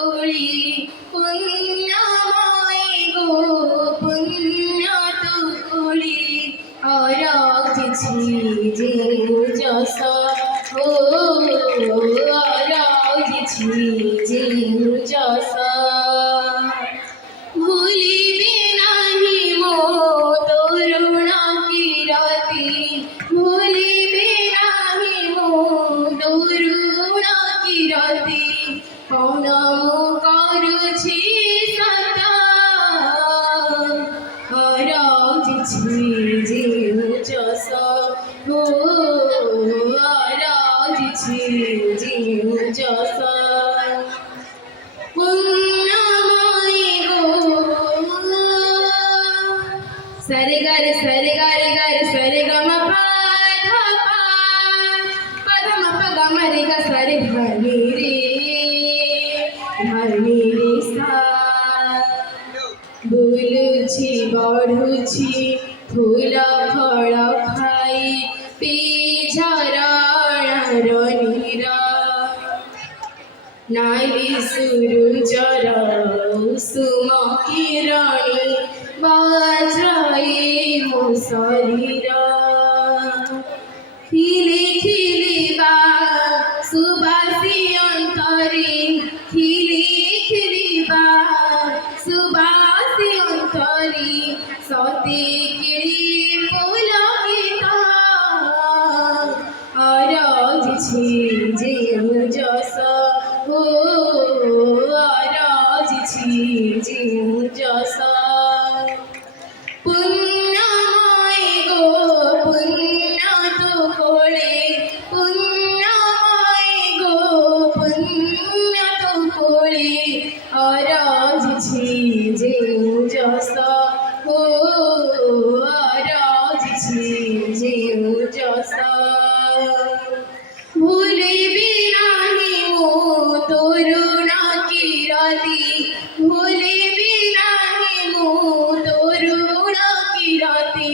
করি পুণ্যময় গো পুণ্য তো করি আরাধিছি যে যশ ও আরাধিছি যে যশ ভুলিবে নাহি মো তরুণা কিরতি ভুলিবে নাহি মো তরুণা কিরতি প্রণাম করছি সদা আরাধিছি যে যশ ও আরাধিছি যে যশ सरे गरे सरे ग म प ध प ध म प ग म रे ग सरे धनी रे सा बुलुछि बढ़ुछि फूल फल खाई पी झरण नीरा नाली सुरुचर सुम किरणी बाजराई मो शरीर खिली खिलिबा सुबासी अंतरे खिली खिलिबा सुबासी अंतरे सती किड़ी पुलकिता आराधिछि जे जस ओ आराधिछि जे जस पुण्यमय गो पुण्य तो कोळे पुण्यमय गो पुण्य तो कोळे आराधिछि जे जस ओ आराधिछि जे जस भूलिबि नाहि मो तरुणा किरति भूलिबि नाहि मो तरुणा किरति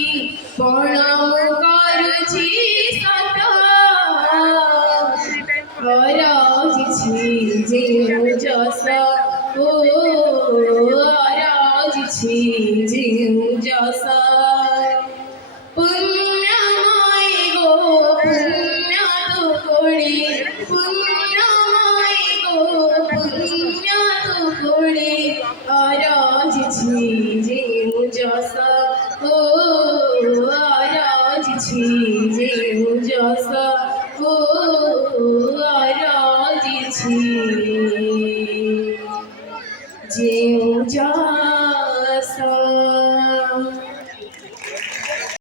प्रणाम करुछि सदा आराधिछि जे जस ओ आराधिछि जे जस पुण्यमय गो पुण्य तो कोड़ी पुण्यमय गो पुण्य तो कोड़ी आराधिछि जे जस ओ आराधिछि जे जस ओ आराधिछि जे जस